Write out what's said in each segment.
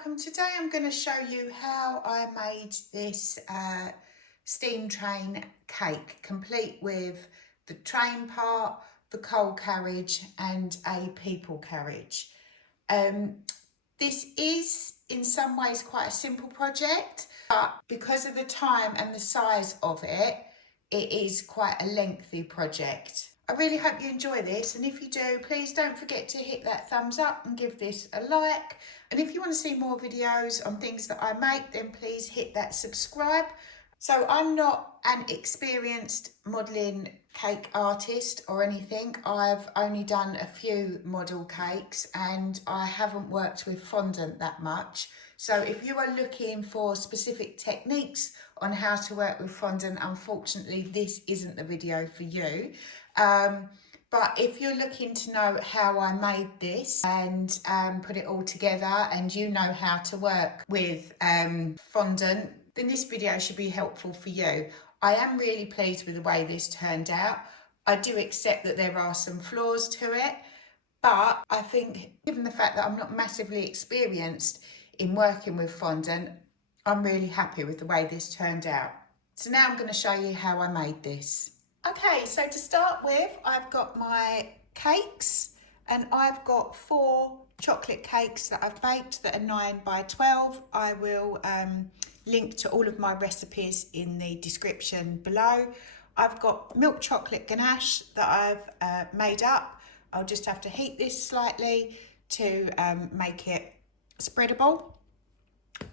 welcome. Today I'm going to show you how I made this steam train cake, complete with the train part, the coal carriage and a people carriage. This is in some ways quite a simple project, but because of the time and the size of it, it is quite a lengthy project. I really hope you enjoy this, and if you do, please don't forget to hit that thumbs up and give this a like. And if you want to see more videos on things that I make, then please hit that subscribe. So I'm not an experienced modelling cake artist or anything. I've only done a few model cakes and I haven't worked with fondant that much. So if you are looking for specific techniques on how to work with fondant, unfortunately this isn't the video for you. But if you're looking to know how I made this and put it all together, and you know how to work with fondant, then this video should be helpful for you. I am really pleased with the way this turned out. I do accept that there are some flaws to it, but I think given the fact that I'm not massively experienced in working with fondant, I'm really happy with the way this turned out. So now I'm going to show you how I made this. Okay, so to start with, I've got my cakes and I've got 4 chocolate cakes that I've baked that are 9 by 12. I will link to all of my recipes in the description below. I've got milk chocolate ganache that I've made up. I'll just have to heat this slightly to make it spreadable.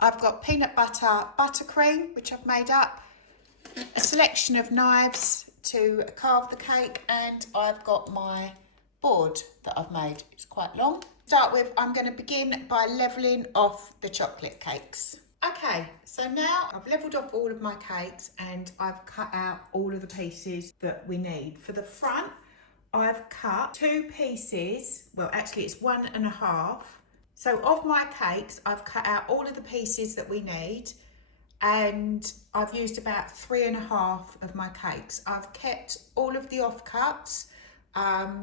I've got peanut butter buttercream, which I've made up, a selection of knives to carve the cake, and I've got my board that I've made. It's quite long. To start with, I'm going to begin by levelling off the chocolate cakes. Okay, so now I've levelled off all of my cakes and I've cut out all of the pieces that we need. For the front, I've cut 2 pieces, well actually it's 1.5. So of my cakes, I've cut out all of the pieces that we need, and I've used about 3.5 of my cakes. I've kept all of the offcuts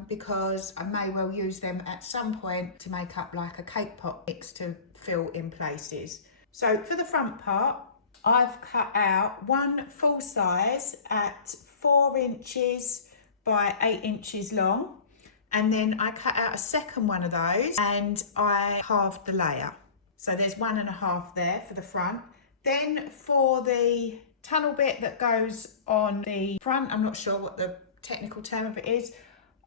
because I may well use them at some point to make up like a cake pop mix to fill in places. So for the front part, I've cut out one full size at 4 inches by 8 inches long, and then I cut out a second one of those and I halved the layer. So there's 1.5 there for the front. Then for the tunnel bit that goes on the front, I'm not sure what the technical term of it is,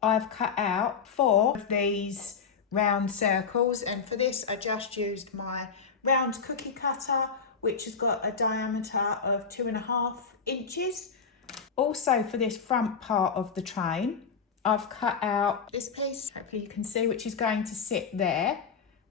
I've cut out 4 of these round circles, and for this I just used my round cookie cutter, which has got a diameter of 2.5 inches. Also for this front part of the train, I've cut out this piece, hopefully you can see, which is going to sit there,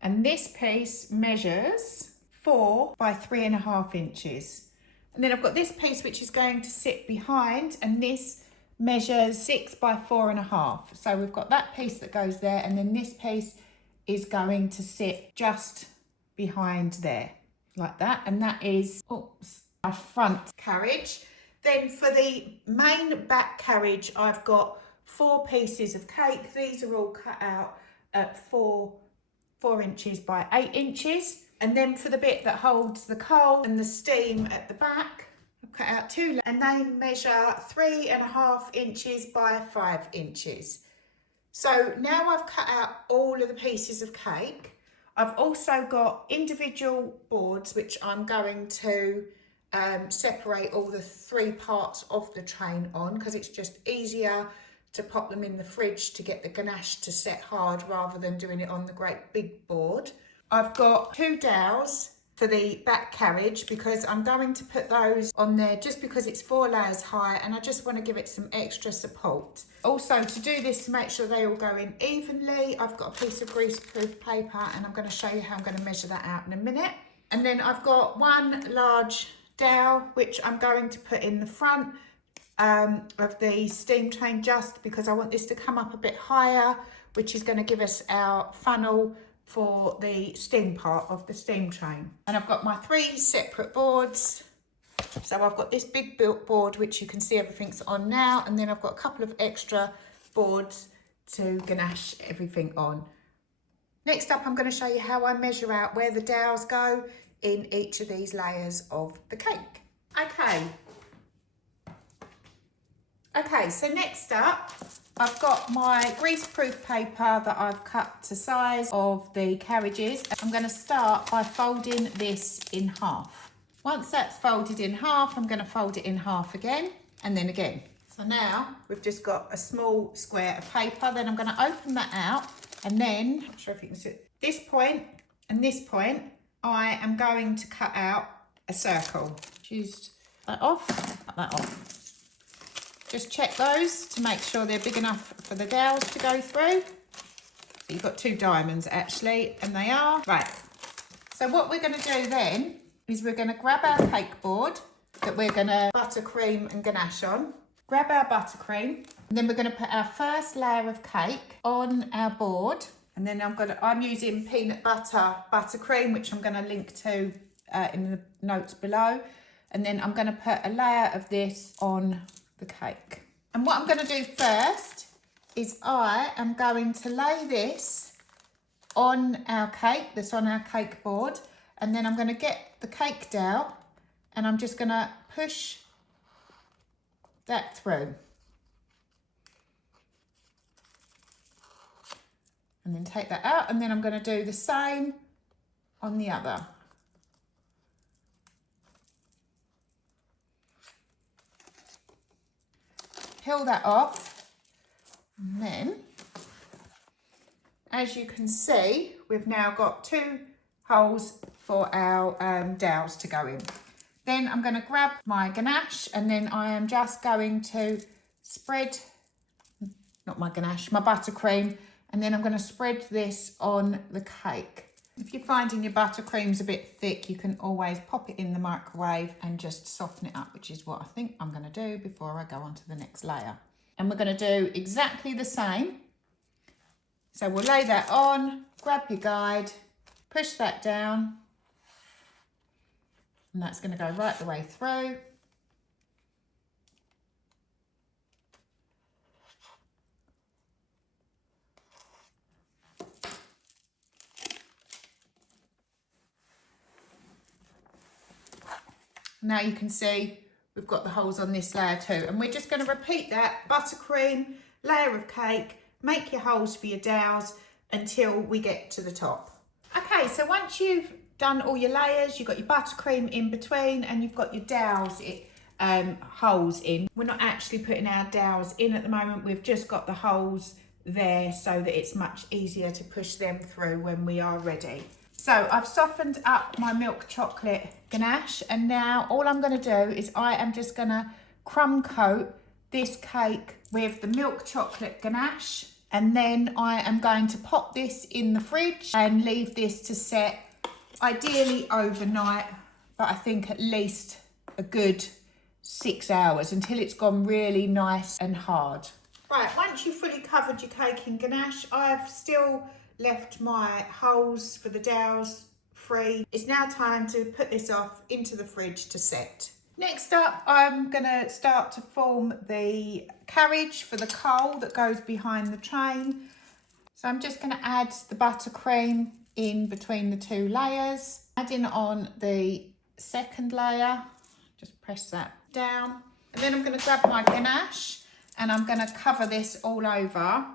and this piece measures 4 by 3.5 inches. And then I've got this piece which is going to sit behind, and this measures 6 by 4.5. So we've got that piece that goes there, and then this piece is going to sit just behind there, like that. And that is, our front carriage. Then for the main back carriage, I've got 4 pieces of cake. These are all cut out at 4 inches by 8 inches. And then for the bit that holds the coal and the steam at the back, I've cut out 2, and they measure 3.5 inches by 5 inches. So now I've cut out all of the pieces of cake. I've also got individual boards which I'm going to separate all the 3 parts of the train on, because it's just easier to pop them in the fridge to get the ganache to set hard rather than doing it on the great big board. I've got 2 dowels for the back carriage because I'm going to put those on there just because it's 4 layers high and I just want to give it some extra support. Also, to do this, to make sure they all go in evenly, I've got a piece of greaseproof paper and I'm going to show you how I'm going to measure that out in a minute. And then I've got 1 large dowel which I'm going to put in the front of the steam train, just because I want this to come up a bit higher, which is going to give us our funnel for the steam part of the steam train. And I've got my 3 separate boards. So I've got this big board which you can see everything's on now, and then I've got a couple of extra boards to ganache everything on. Next up, I'm going to show you how I measure out where the dowels go in each of these layers of the cake. Okay, so next up, I've got my greaseproof paper that I've cut to size of the carriages. I'm going to start by folding this in half. Once that's folded in half, I'm going to fold it in half again and then again. So now we've just got a small square of paper. Then I'm going to open that out, and then, I'm not sure if you can see it, this point and this point, I am going to cut out a circle. Choose that off, cut that off. Just check those to make sure they're big enough for the dowels to go through. So you've got 2 diamonds actually, and they are. Right, so what we're going to do then is we're going to grab our cake board that we're going to buttercream and ganache on. Grab our buttercream, and then we're going to put our first layer of cake on our board. And then I'm using peanut butter buttercream, which I'm going to link to in the notes below. And then I'm going to put a layer of this on the cake. And what I'm going to do first is I am going to lay this on our cake, that's on our cake board, and then I'm going to get the cake dowel and I'm just going to push that through. And then take that out, and then I'm going to do the same on the other. Peel that off, and then, as you can see, we've now got 2 holes for our dowels to go in. Then I'm going to grab my ganache, and then I am just going to spread, not my ganache, my buttercream, and then I'm going to spread this on the cake. If you're finding your buttercream's a bit thick, you can always pop it in the microwave and just soften it up, which is what I think I'm going to do before I go on to the next layer. And we're going to do exactly the same. So we'll lay that on, grab your guide, push that down, and that's going to go right the way through. Now you can see we've got the holes on this layer too, and we're just going to repeat that buttercream, layer of cake, make your holes for your dowels until we get to the top. Okay, so once you've done all your layers, you've got your buttercream in between and you've got your dowels holes in. We're not actually putting our dowels in at the moment, we've just got the holes there so that it's much easier to push them through when we are ready. So I've softened up my milk chocolate ganache, and now all I'm going to do is I am just going to crumb coat this cake with the milk chocolate ganache, and then I am going to pop this in the fridge and leave this to set, ideally overnight, but I think at least a good 6 hours until it's gone really nice and hard. Right, once you've fully covered your cake in ganache, I've still left my holes for the dowels free. It's now time to put this off into the fridge to set. Next up, I'm going to start to form the carriage for the coal that goes behind the train. So I'm just going to add the buttercream in between the 2 layers. Adding on the second layer, just press that down. And then I'm going to grab my ganache and I'm going to cover this all over.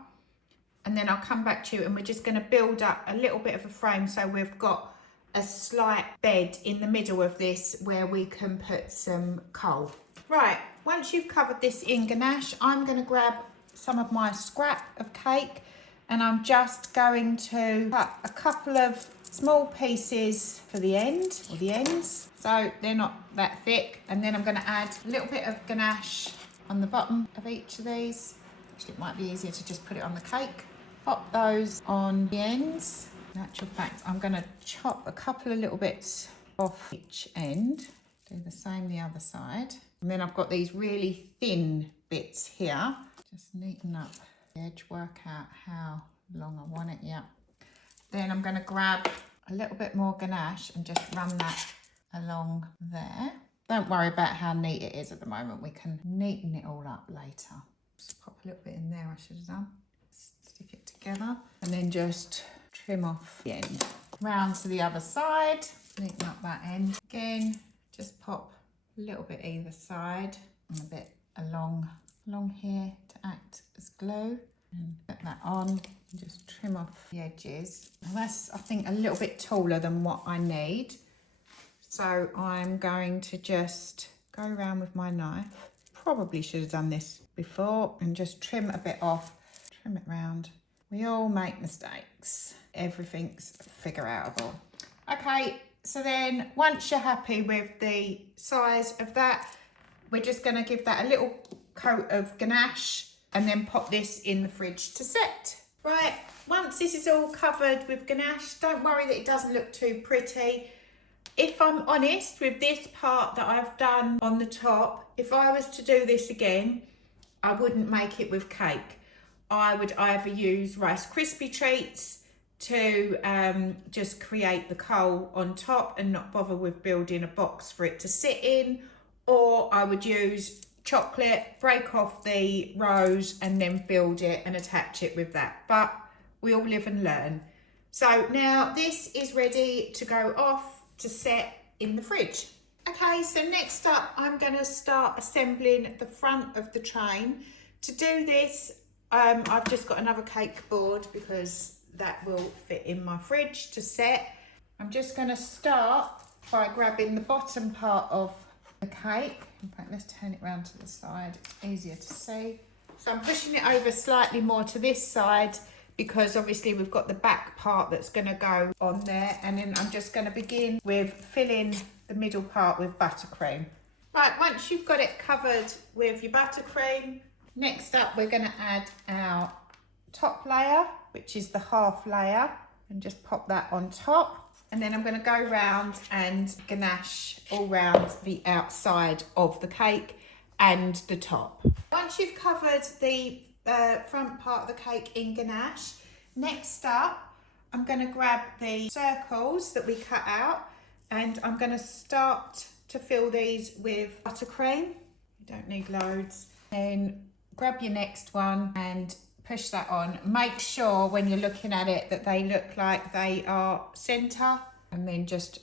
And then I'll come back to you and we're just going to build up a little bit of a frame so we've got a slight bed in the middle of this where we can put some coal. Right, once you've covered this in ganache, I'm going to grab some of my scrap of cake and I'm just going to cut a couple of small pieces for the end, or the ends, so they're not that thick. And then I'm going to add a little bit of ganache on the bottom of each of these. Actually, it might be easier to just put it on the cake. Pop those on the ends. In actual fact, I'm going to chop a couple of little bits off each end. Do the same the other side. And then I've got these really thin bits here. Just neaten up the edge, work out how long I want it. Yeah. Then I'm going to grab a little bit more ganache and just run that along there. Don't worry about how neat it is at the moment. We can neaten it all up later. Just pop a little bit in there, I should have done. Stick it together and then just trim off the end. Round to the other side, neaten up that end. Again, just pop a little bit either side and a bit along here to act as glue. And put that on and just trim off the edges. And that's, I think, a little bit taller than what I need. So I'm going to just go around with my knife. Probably should have done this before and just trim a bit off, trim it round. We all make mistakes. Everything's figure outable. Okay, so then once you're happy with the size of that, we're just gonna give that a little coat of ganache and then pop this in the fridge to set. Right, once this is all covered with ganache, don't worry that it doesn't look too pretty. If I'm honest with this part that I've done on the top, if I was to do this again, I wouldn't make it with cake. I would either use Rice Krispie treats to just create the coal on top and not bother with building a box for it to sit in, or I would use chocolate, break off the rows and then build it and attach it with that. But we all live and learn. So now this is ready to go off to set in the fridge. Okay, so next up I'm going to start assembling the front of the train. To do this, I've just got another cake board because that will fit in my fridge to set. I'm just going to start by grabbing the bottom part of the cake. In fact, let's turn it round to the side, it's easier to see. So I'm pushing it over slightly more to this side because obviously we've got the back part that's going to go on there, and then I'm just going to begin with filling the middle part with buttercream. Right, once you've got it covered with your buttercream, next up we're going to add our top layer, which is the half layer, and just pop that on top. And then I'm going to go round and ganache all round the outside of the cake and the top. Once you've covered the front part of the cake in ganache, next up I'm going to grab the circles that we cut out and I'm going to start to fill these with buttercream. You don't need loads. Then grab your next one and push that on. Make sure when you're looking at it that they look like they are centre, and then just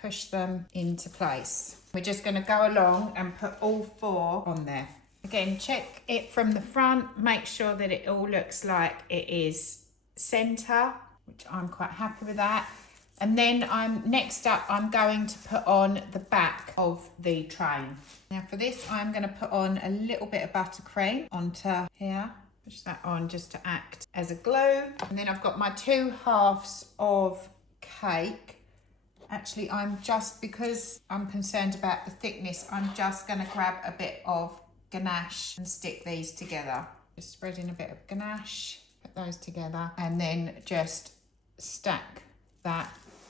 push them into place. We're just going to go along and put all 4 on there. Again, check it from the front, make sure that it all looks like it is centre, which I'm quite happy with that. And then next up I'm going to put on the back of the train. Now for this I'm going to put on a little bit of buttercream onto here. Push that on just to act as a glue. And then I've got my 2 halves of cake. Actually, because I'm concerned about the thickness, I'm just going to grab a bit of ganache and stick these together. Just spread in a bit of ganache, put those together, and then just stack that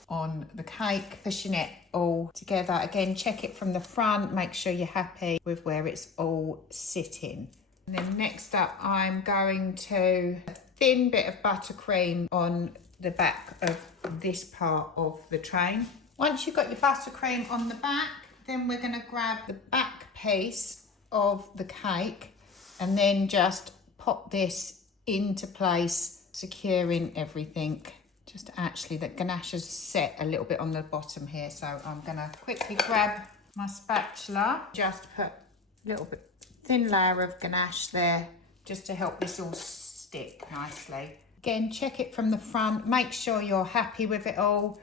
on the cake, pushing it all together. Again, check it from the front, make sure you're happy with where it's all sitting. And then next up, I'm going to a thin bit of buttercream on the back of this part of the train. Once you've got your buttercream on the back, then we're going to grab the back piece of the cake and then just pop this into place, securing everything. Just actually, the ganache is set a little bit on the bottom here, so I'm going to quickly grab my spatula, just put a little bit thin layer of ganache there just to help this all stick nicely. Again, check it from the front, make sure you're happy with it all.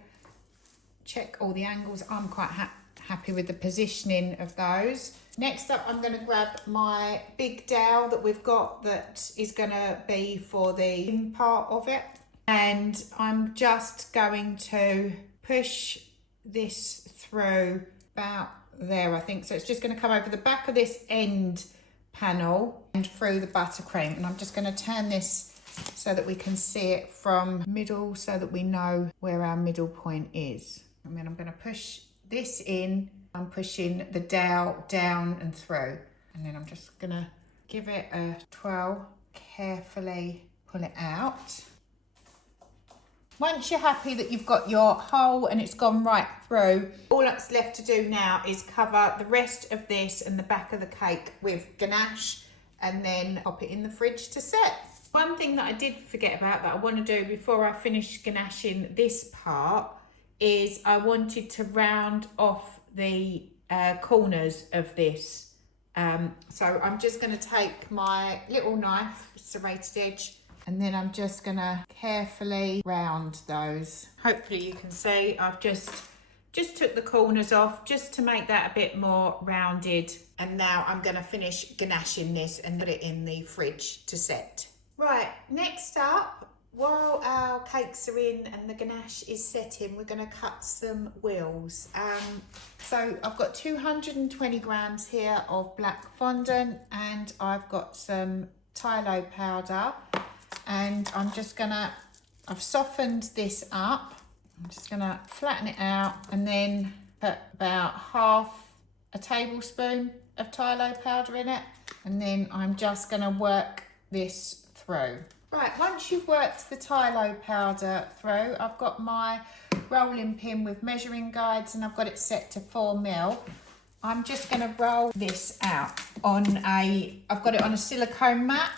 Check all the angles. I'm quite happy with the positioning of those. Next up, I'm going to grab my big dowel that we've got that is going to be for the part of it. And I'm just going to push this through about there, I think. So it's just going to come over the back of this end panel and through the buttercream. And I'm just going to turn this so that we can see it from middle so that we know where our middle point is. And then I'm going to push this in. I'm pushing the dowel down and through. And then I'm just going to give it a twirl, carefully pull it out. Once you're happy that you've got your hole and it's gone right through, all that's left to do now is cover the rest of this and the back of the cake with ganache and then pop it in the fridge to set. One thing that I did forget about that I want to do before I finish ganaching this part is I wanted to round off the corners of this. So I'm just going to take my little knife, serrated edge, and then I'm just going to carefully round those. Hopefully you can see I've just took the corners off just to make that a bit more rounded. And now I'm going to finish ganaching this and put it in the fridge to set. Right, next up, while our cakes are in and the ganache is setting, we're going to cut some wheels. So I've got 220 grams here of black fondant, and I've got some Tylo powder, and I've softened this up. I'm just going to flatten it out and then put about half a tablespoon of Tylo powder in it, and then I'm just going to work this through. Right, once you've worked the Tylo powder through, I've got my rolling pin with measuring guides and I've got it set to 4mm. I'm just going to roll this out I've got it on a silicone mat.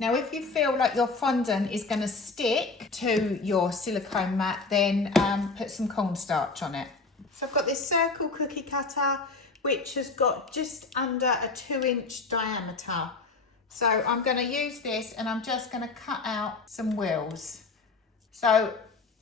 Now if you feel like your fondant is going to stick to your silicone mat, then put some cornstarch on it. So I've got this circle cookie cutter which has got just under a 2-inch diameter. So I'm going to use this and I'm just going to cut out some wheels. So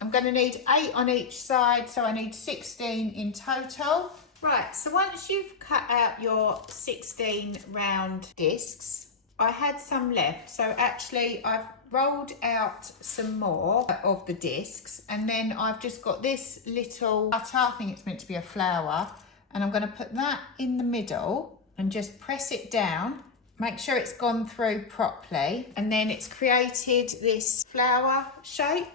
I'm going to need 8 on each side, so I need 16 in total. Right, so once you've cut out your 16 round discs, I had some left. So actually I've rolled out some more of the discs, and then I've just got this little cutter, I think it's meant to be a flower, and I'm going to put that in the middle and just press it down. Make sure it's gone through properly, and then it's created this flower shape,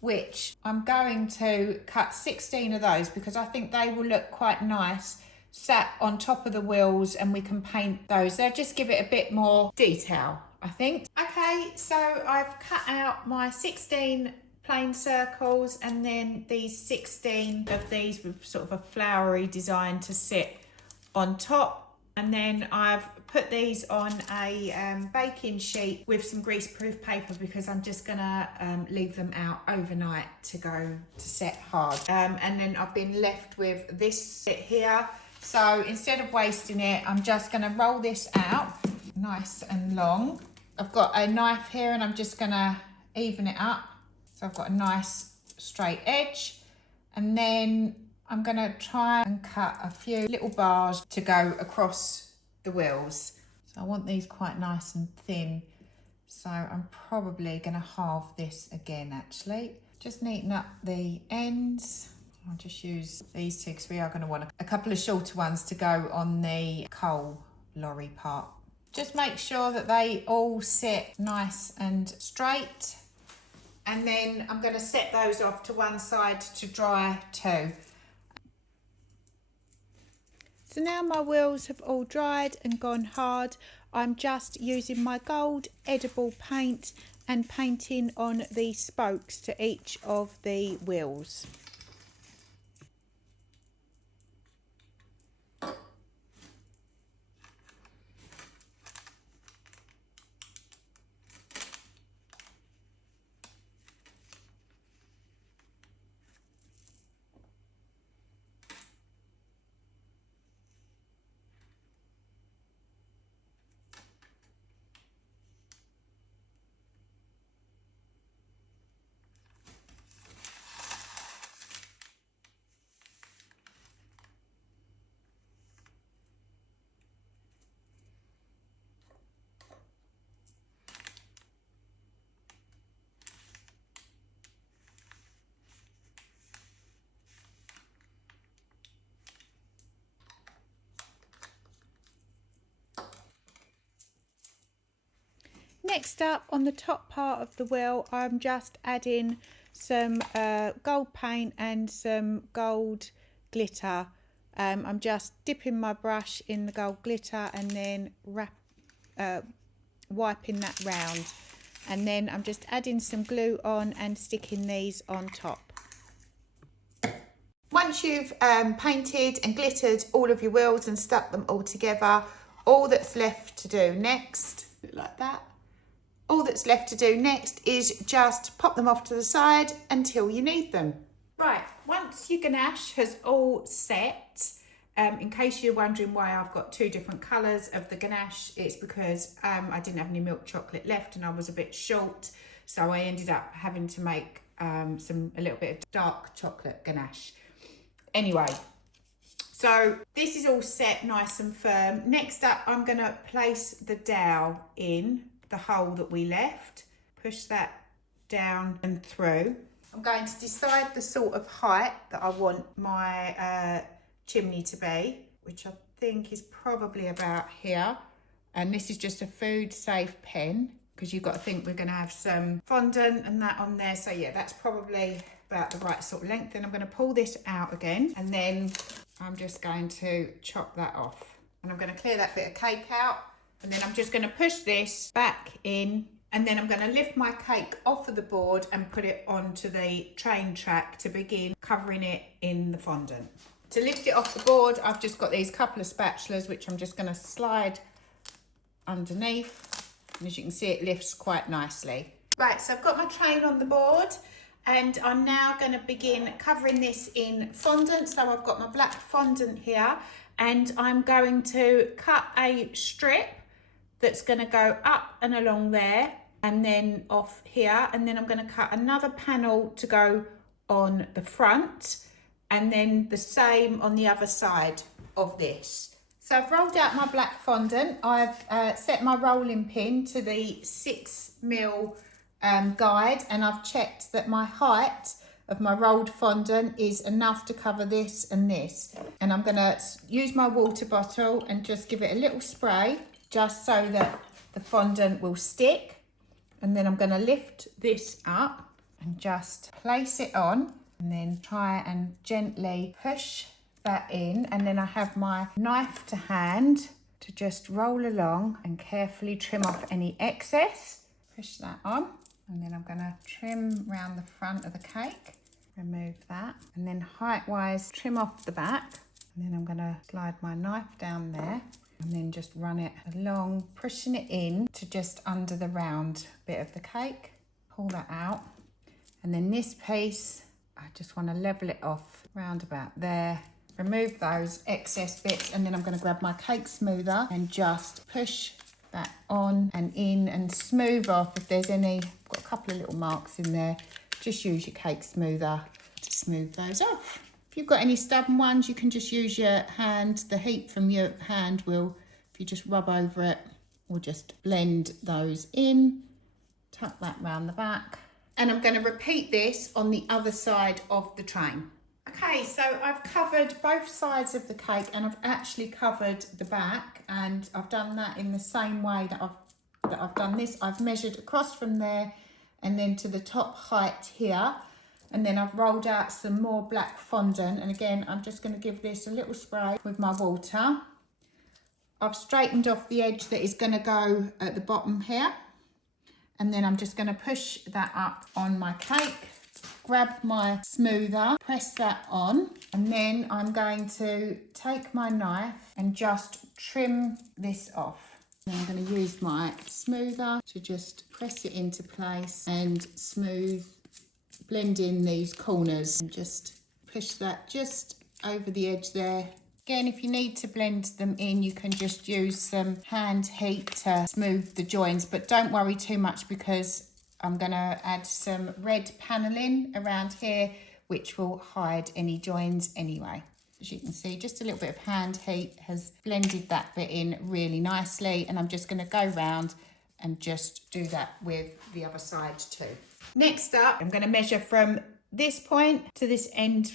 which I'm going to cut 16 of those because I think they will look quite nice sat on top of the wheels, and we can paint those. They'll just give it a bit more detail, I think. Okay, so I've cut out my 16 plain circles and then these 16 of these with sort of a flowery design to sit on top. And then I've put these on a baking sheet with some greaseproof paper because I'm just gonna leave them out overnight to go to set hard. And then I've been left with this bit here. So instead of wasting it, I'm just gonna roll this out nice and long. I've got a knife here and I'm just gonna even it up. So I've got a nice straight edge, and then I'm going to try and cut a few little bars to go across the wheels. So I want these quite nice and thin. So I'm probably going to halve this again actually. Just neaten up the ends. I'll just use these two because we are going to want a couple of shorter ones to go on the coal lorry part. Just make sure that they all sit nice and straight. And then I'm going to set those off to one side to dry too. So now my wheels have all dried and gone hard. I'm just using my gold edible paint and painting on the spokes to each of the wheels. Next up, on the top part of the wheel, I'm just adding some gold paint and some gold glitter. I'm just dipping my brush in the gold glitter and then wiping that round. And then I'm just adding some glue on and sticking these on top. Once you've painted and glittered all of your wheels and stuck them all together, all that's left to do next, like that, All that's left to do next is just pop them off to the side until you need them. Right, once your ganache has all set, in case you're wondering why I've got two different colours of the ganache, it's because I didn't have any milk chocolate left and I was a bit short, so I ended up having to make a little bit of dark chocolate ganache. Anyway, so this is all set nice and firm. Next up, I'm going to place the dowel in the hole that we left. Push that down and through. I'm going to decide the sort of height that I want my chimney to be, which I think is probably about here. And this is just a food safe pen, because you've got to think we're going to have some fondant and that on there. So yeah, that's probably about the right sort of length. Then I'm going to pull this out again, and then I'm just going to chop that off. And I'm going to clear that bit of cake out, and then I'm just going to push this back in, and then I'm going to lift my cake off of the board and put it onto the train track to begin covering it in the fondant. To lift it off the board, I've just got these couple of spatulas, which I'm just going to slide underneath. And as you can see, it lifts quite nicely. Right, so I've got my train on the board, and I'm now going to begin covering this in fondant. So I've got my black fondant here, and I'm going to cut a strip that's going to go up and along there, and then off here, and then I'm going to cut another panel to go on the front, and then the same on the other side of this. So I've rolled out my black fondant. I've set my rolling pin to the 6mm guide, and I've checked that my height of my rolled fondant is enough to cover this and this. And I'm going to use my water bottle and just give it a little spray, just so that the fondant will stick. And then I'm going to lift this up and just place it on, and then try and gently push that in. And then I have my knife to hand to just roll along and carefully trim off any excess. Push that on, and then I'm going to trim around the front of the cake. Remove that, and then height-wise trim off the back. And then I'm going to slide my knife down there, and then just run it along, pushing it in to just under the round bit of the cake. Pull that out. And then this piece, I just want to level it off round about there. Remove those excess bits, and then I'm going to grab my cake smoother and just push that on and in and smooth off if there's any. I've got a couple of little marks in there. Just use your cake smoother to smooth those off. If you've got any stubborn ones, you can just use your hand. The heat from your hand will, if you just rub over it, will just blend those in. Tuck that round the back. And I'm going to repeat this on the other side of the train. Okay, so I've covered both sides of the cake, and I've actually covered the back, and I've done that in the same way that I've done this. I've measured across from there and then to the top height here. And then I've rolled out some more black fondant. And again, I'm just going to give this a little spray with my water. I've straightened off the edge that is going to go at the bottom here. And then I'm just going to push that up on my cake. Grab my smoother, press that on. And then I'm going to take my knife and just trim this off. And I'm going to use my smoother to just press it into place and blend in these corners, and just push that just over the edge there. Again, if you need to blend them in, you can just use some hand heat to smooth the joins, but don't worry too much, because I'm going to add some red paneling around here, which will hide any joins anyway. As you can see, just a little bit of hand heat has blended that bit in really nicely, and I'm just going to go round and just do that with the other side too. Next up, I'm going to measure from this point to this end,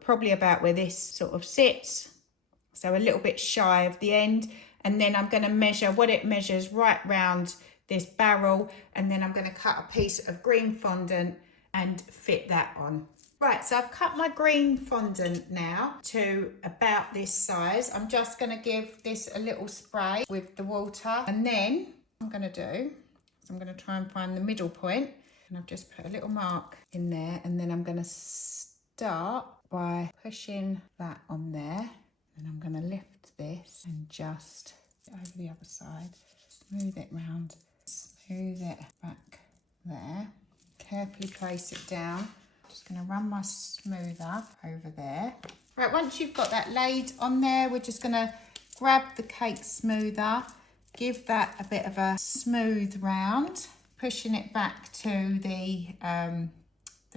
probably about where this sort of sits, so a little bit shy of the end, and then I'm going to measure what it measures right round this barrel, and then I'm going to cut a piece of green fondant and fit that on. Right, so I've cut my green fondant now to about this size. I'm just going to give this a little spray with the water, and then what I'm going to do is I'm going to try and find the middle point, and I've just put a little mark in there, and then I'm going to start by pushing that on there, and I'm going to lift this and just over the other side, smooth it round, smooth it back there. Carefully place it down. Just going to run my smoother over there. Right, once you've got that laid on there, we're just going to grab the cake smoother, give that a bit of a smooth round, pushing it back to the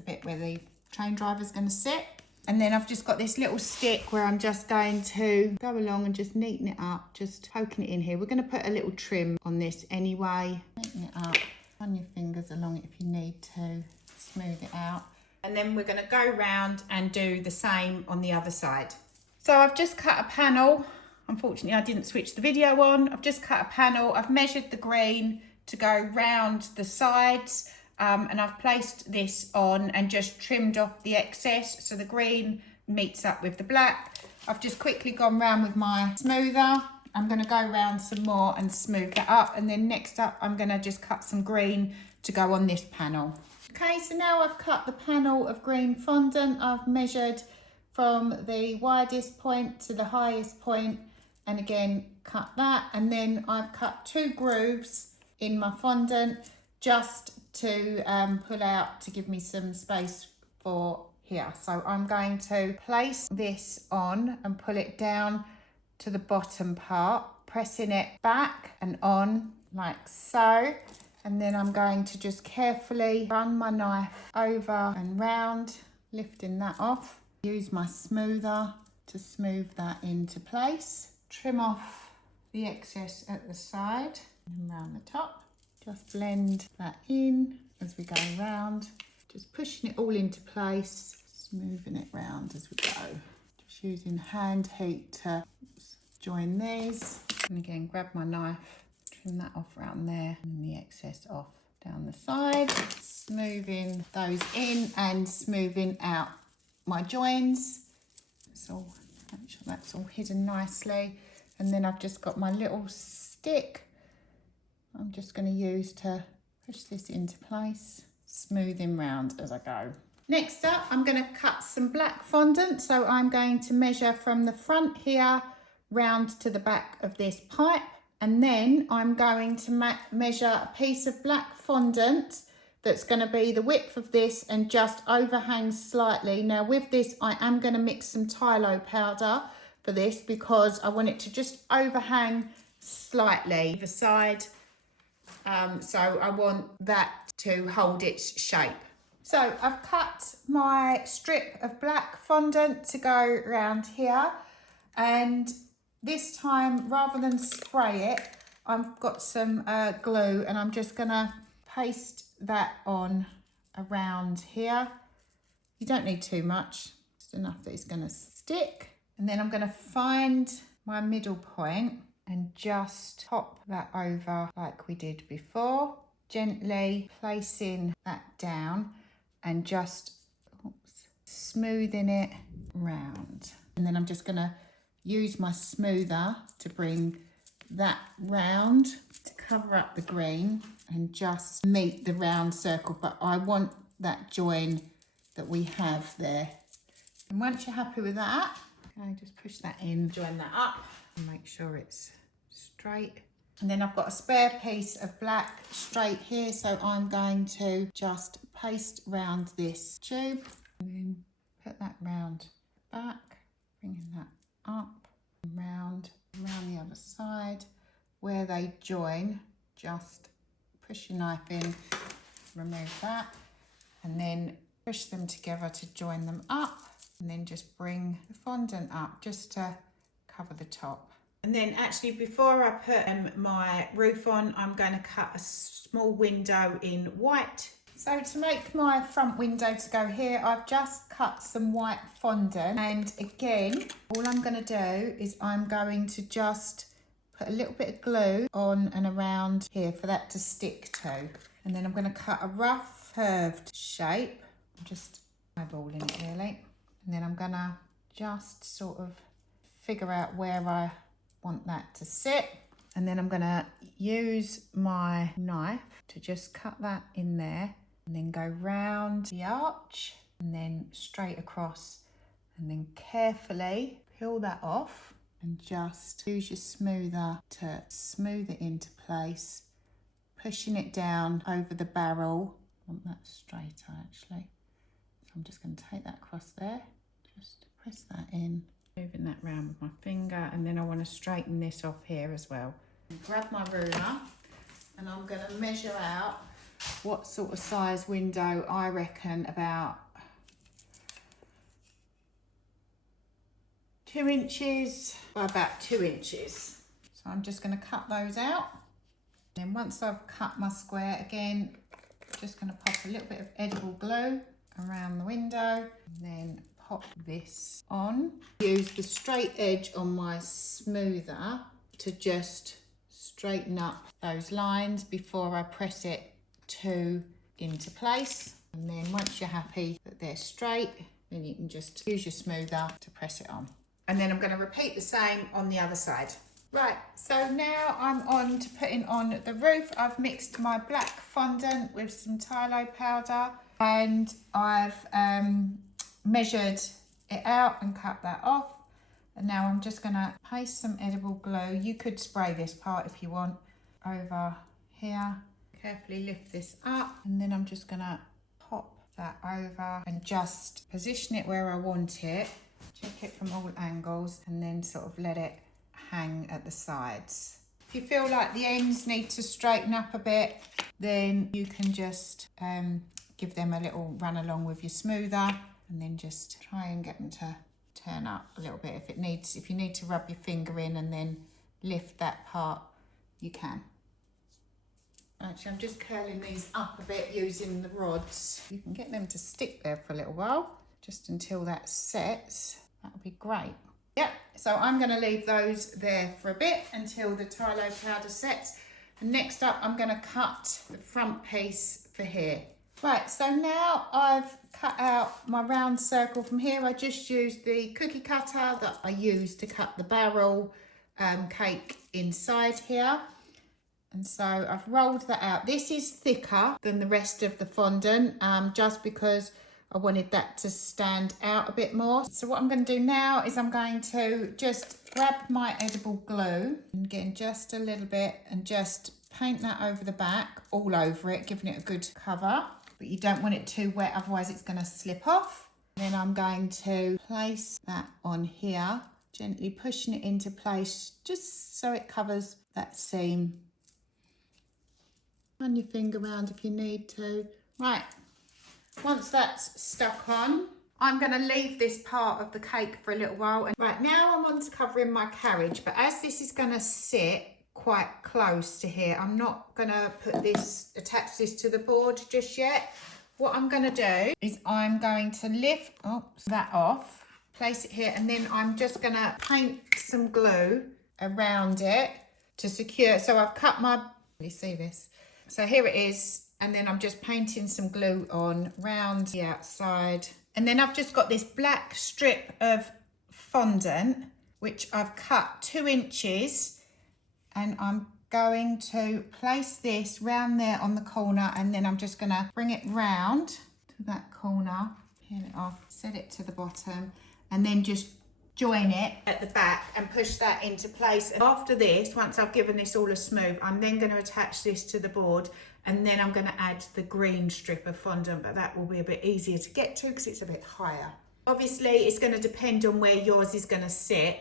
bit where the train driver's going to sit. And then I've just got this little stick where I'm just going to go along and just neaten it up, just poking it in here. We're going to put a little trim on this anyway. Neaten it up, run your fingers along it if you need to, smooth it out. And then we're going to go round and do the same on the other side. So I've just cut a panel. Unfortunately, I didn't switch the video on. I've just cut a panel. I've measured the green to go round the sides. And I've placed this on and just trimmed off the excess so the green meets up with the black. I've just quickly gone round with my smoother. I'm going to go round some more and smooth that up, and then next up I'm going to just cut some green to go on this panel. Okay, so now I've cut the panel of green fondant. I've measured from the widest point to the highest point, and again cut that, and then I've cut 2 grooves in my fondant just to pull out to give me some space for here. So I'm going to place this on and pull it down to the bottom part, pressing it back and on like so. And then I'm going to just carefully run my knife over and round, lifting that off. Use my smoother to smooth that into place. Trim off the excess at the side and around the top. Just blend that in as we go round, just pushing it all into place, smoothing it round as we go. Just using hand heat to join these. And again, grab my knife, trim that off around there, and the excess off down the side. Smoothing those in and smoothing out my joins. So make sure that's all hidden nicely. And then I've just got my little stick I'm just going to use to push this into place, smoothing round as I go. Next up, I'm going to cut some black fondant. So I'm going to measure from the front here round to the back of this pipe. And then I'm going to measure a piece of black fondant that's going to be the width of this and just overhang slightly. Now with this, I am going to mix some Tylo powder for this because I want it to just overhang slightly either side. So I want that to hold its shape. So I've cut my strip of black fondant to go around here, and this time rather than spray it, I've got some glue and I'm just gonna paste that on around here. You don't need too much, just enough that it's gonna stick. And then I'm gonna find my middle point and just pop that over like we did before, gently placing that down and just smoothing it round. And then I'm just gonna use my smoother to bring that round to cover up the green and just meet the round circle, but I want that join that we have there. And once you're happy with that, okay, just push that in, join that up and make sure it's straight. And then I've got a spare piece of black straight here, so I'm going to just paste round this tube and then put that round back, bringing that up and round the other side. Where they join, just push your knife in, remove that, and then push them together to join them up, and then just bring the fondant up just to cover the top. And then actually before I put my roof on, I'm going to cut a small window in white. So to make my front window to go here, I've just cut some white fondant, and again, all I'm going to do is I'm going to just put a little bit of glue on and around here for that to stick to. And then I'm going to cut a rough curved shape. I'm just eyeballing it really. And then I'm going to just sort of figure out where I want that to sit. And then I'm going to use my knife to just cut that in there and then go round the arch and then straight across, and then carefully peel that off and just use your smoother to smooth it into place pushing it down over the barrel. I want that straighter actually. So I'm just going to take that across there, just press that in, moving that round with my finger, and then I want to straighten this off here as well. Grab my ruler and I'm going to measure out what sort of size window I reckon about 2 inches by about 2 inches. So I'm just going to cut those out. Then once I've cut my square again, just going to pop a little bit of edible glue around the window and then pop this on. Use the straight edge on my smoother to just straighten up those lines before I press it into place. And then once you're happy that they're straight, then you can just use your smoother to press it on. And then I'm going to repeat the same on the other side. Right, so now I'm on to putting on the roof. I've mixed my black fondant with some phthalo powder and I've measured it out and cut that off. And now I'm just going to paste some edible glue. You could spray this part if you want over here. Carefully lift this up and then I'm just going to pop that over and just position it where I want it. Check it from all angles and then sort of let it hang at the sides. If you feel like the ends need to straighten up a bit, then you can just give them a little run along with your smoother and then just try and get them to turn up a little bit. If you need to rub your finger in and then lift that part, you can. Actually, I'm just curling these up a bit using the rods. You can get them to stick there for a little while, just until that sets. That would be great. Yep, so I'm going to leave those there for a bit until the phthalo powder sets. And next up, I'm going to cut the front piece for here. Right, so now I've cut out my round circle from here. I just used the cookie cutter that I used to cut the barrel cake inside here. And so I've rolled that out. This is thicker than the rest of the fondant, just because I wanted that to stand out a bit more. So what I'm going to do now is I'm going to just grab my edible glue and get just a little bit and just paint that over the back, all over it, giving it a good cover. But you don't want it too wet, otherwise it's going to slip off. Then I'm going to place that on here, gently pushing it into place just so it covers that seam. Run your finger around if you need to. Right. Once that's stuck on, I'm going to leave this part of the cake for a little while. And right now I'm on to covering my carriage, but as this is going to sit quite close to here, I'm not going to attach this to the board just yet. What I'm going to do is I'm going to lift that off, place it here, and then I'm just going to paint some glue around it to secure. So I've cut you see this? So here it is. And then I'm just painting some glue on round the outside. And then I've just got this black strip of fondant, which I've cut 2 inches. And I'm going to place this round there on the corner. And then I'm just going to bring it round to that corner, peel it off, set it to the bottom, and then just join it at the back and push that into place. And after this, once I've given this all a smooth, I'm then going to attach this to the board. And then I'm going to add the green strip of fondant, but that will be a bit easier to get to because it's a bit higher. Obviously, it's going to depend on where yours is going to sit.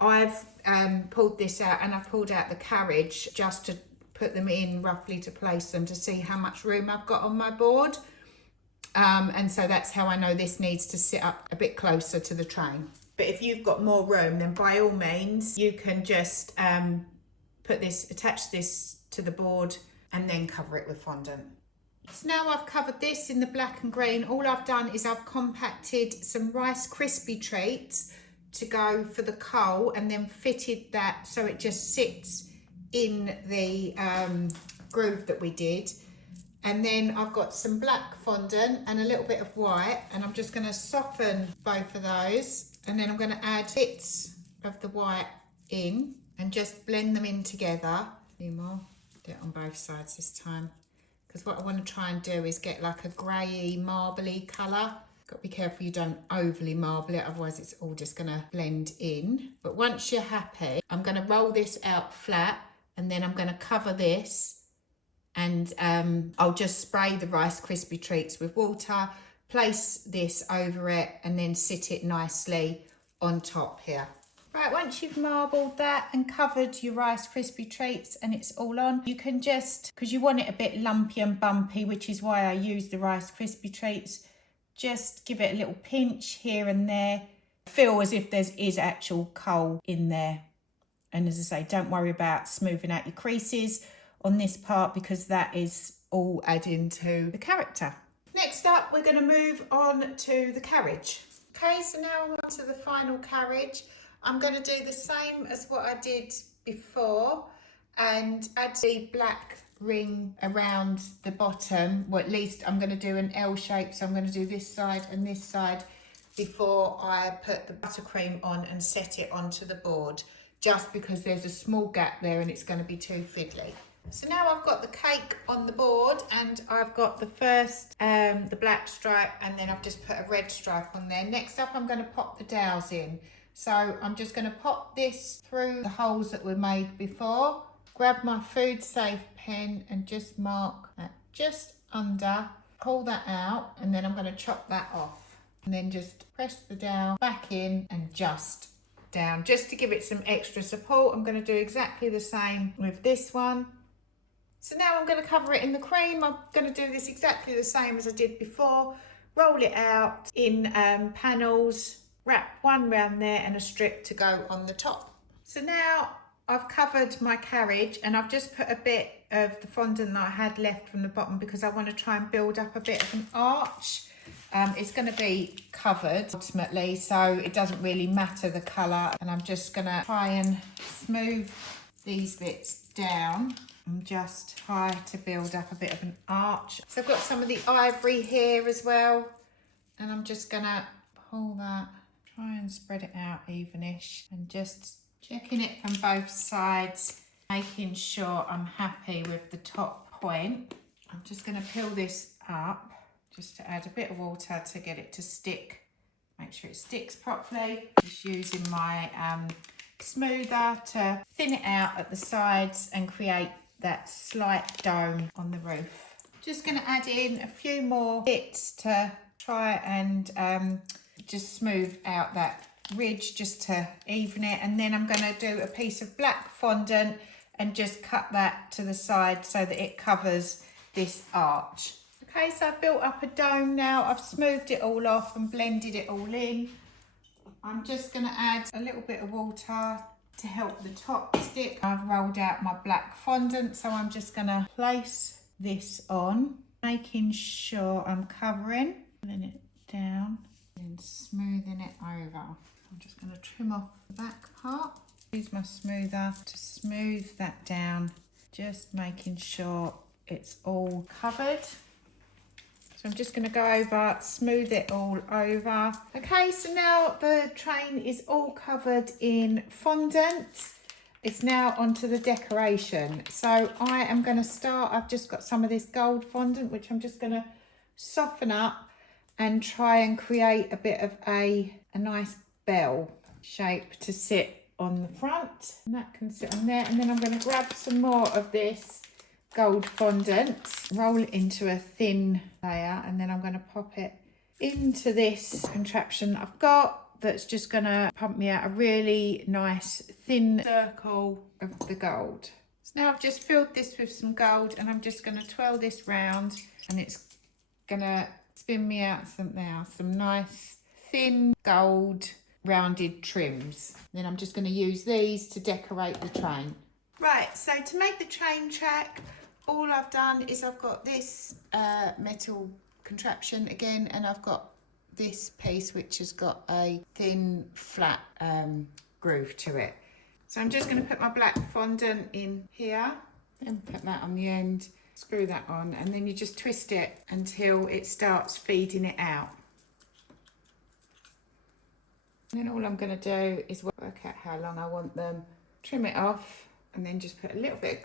I've pulled this out and I've pulled out the carriage just to put them in roughly to place them to see how much room I've got on my board. And so that's how I know this needs to sit up a bit closer to the train. But if you've got more room, then by all means, you can just attach this to the board and then cover it with fondant. So now I've covered this in the black and green. All I've done is I've compacted some Rice Krispie treats to go for the coal and then fitted that so it just sits in the groove that we did. And then I've got some black fondant and a little bit of white, and I'm just going to soften both of those, and then I'm going to add bits of the white in and just blend them in together. A few more. Do it on both sides this time, because what I want to try and do is get like a greyy, marbly colour. Got to be careful you don't overly marble it, otherwise it's all just going to blend in. But once you're happy, I'm going to roll this out flat, and then I'm going to cover this and I'll just spray the Rice Krispie treats with water, place this over it, and then sit it nicely on top here. Right, once you've marbled that and covered your Rice Krispie treats and it's all on, you can just, because you want it a bit lumpy and bumpy, which is why I use the Rice Krispie treats, just give it a little pinch here and there. Feel as if there is actual coal in there. And as I say, don't worry about smoothing out your creases on this part, because that is all adding to the character. Next up, we're going to move on to the carriage. Okay, so now I'm on to the final carriage. I'm going to do the same as what I did before and add the black ring around the bottom. Well, at least I'm going to do an L shape, so I'm going to do this side and this side before I put the buttercream on and set it onto the board, just because there's a small gap there and it's going to be too fiddly. So now I've got the cake on the board, and I've got the first, the black stripe, and then I've just put a red stripe on there. Next up, I'm going to pop the dowels in. So I'm just going to pop this through the holes that were made before, grab my food safe pen and just mark that just under, pull that out, and then I'm going to chop that off. And then just press the dowel back in and just down, just to give it some extra support. I'm going to do exactly the same with this one. So now I'm going to cover it in the cream. I'm going to do this exactly the same as I did before. Roll it out in panels, wrap one round there and a strip to go on the top. So now I've covered my carriage, and I've just put a bit of the fondant that I had left from the bottom because I want to try and build up a bit of an arch. It's going to be covered ultimately, so it doesn't really matter the colour. And I'm just going to try and smooth these bits down and just try to build up a bit of an arch. So I've got some of the ivory here as well, and I'm just going to pull that, try and spread it out evenish, and just checking it from both sides, making sure I'm happy with the top point. I'm just going to peel this up just to add a bit of water to get it to stick, make sure it sticks properly. Just using my smoother to thin it out at the sides and create that slight dome on the roof. Just going to add in a few more bits to try and just smooth out that ridge, just to even it. And then I'm going to do a piece of black fondant and just cut that to the side so that it covers this arch. Okay, so I've built up a dome now. I've smoothed it all off and blended it all in. I'm just going to add a little bit of water to help the top stick. I've rolled out my black fondant, so I'm just going to place this on, making sure I'm covering, pulling it down and smoothing it over. I'm just going to trim off the back part. Use my smoother to smooth that down, just making sure it's all covered. So I'm just going to go over, smooth it all over. Okay, so now the train is all covered in fondant. It's now onto the decoration. So I am going to start, I've just got some of this gold fondant, which I'm just going to soften up and try and create a bit of a nice bell shape to sit on the front. And that can sit on there. And then I'm going to grab some more of this gold fondant, roll it into a thin layer, and then I'm going to pop it into this contraption I've got that's just going to pump me out a really nice thin circle of the gold. So now I've just filled this with some gold, and I'm just going to twirl this round, and it's going to spin me out some nice thin gold rounded trims. Then I'm just going to use these to decorate the train. Right, so to make the train track, all I've done is I've got this metal contraption again, and I've got this piece which has got a thin flat groove to it. So I'm just going to put my black fondant in here and put that on the end, screw that on, and then you just twist it until it starts feeding it out. And then all I'm going to do is work out how long I want them, trim it off, and then just put a little bit of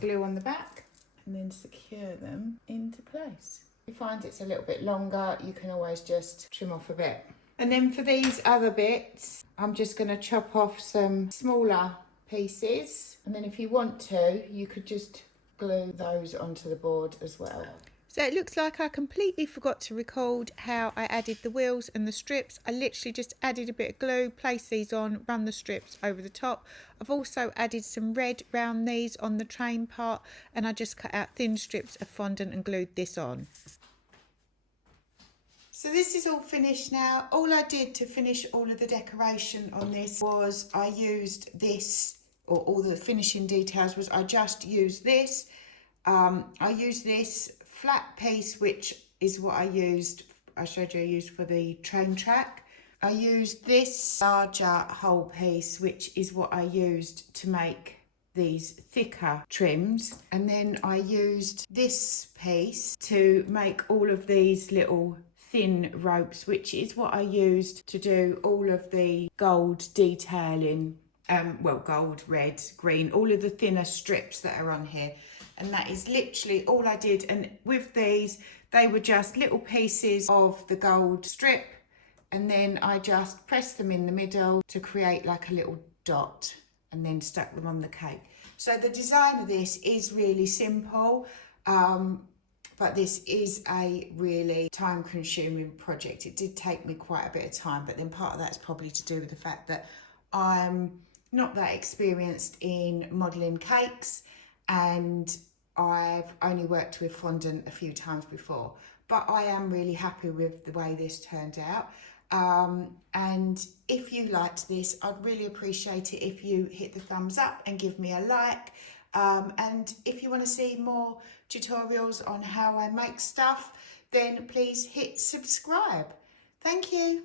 glue on the back, and then secure them into place. If you find it's a little bit longer, you can always just trim off a bit. And then for these other bits, I'm just going to chop off some smaller pieces, and then if you want to, you could just glue those onto the board as well. So it looks like I completely forgot to record how I added the wheels and the strips. I literally just added a bit of glue, placed these on, run the strips over the top. I've also added some red round these on the train part, and I just cut out thin strips of fondant and glued this on. So this is all finished now. All I did to finish all of the decoration on this was I used this, or all the finishing details was I just used this. I used this flat piece, which is what I showed you I used for the train track. I used this larger whole piece, which is what I used to make these thicker trims. And then I used this piece to make all of these little thin ropes, which is what I used to do all of the gold detailing, well, gold, red, green, all of the thinner strips that are on here. And that is literally all I did. And with these, they were just little pieces of the gold strip, and then I just pressed them in the middle to create like a little dot, and then stuck them on the cake. So the design of this is really simple, but this is a really time-consuming project. It did take me quite a bit of time, but then part of that's probably to do with the fact that I'm not that experienced in modelling cakes, and I've only worked with fondant a few times before, but I am really happy with the way this turned out. And if you liked this, I'd really appreciate it if you hit the thumbs up and give me a like. And if you want to see more tutorials on how I make stuff, then please hit subscribe. Thank you.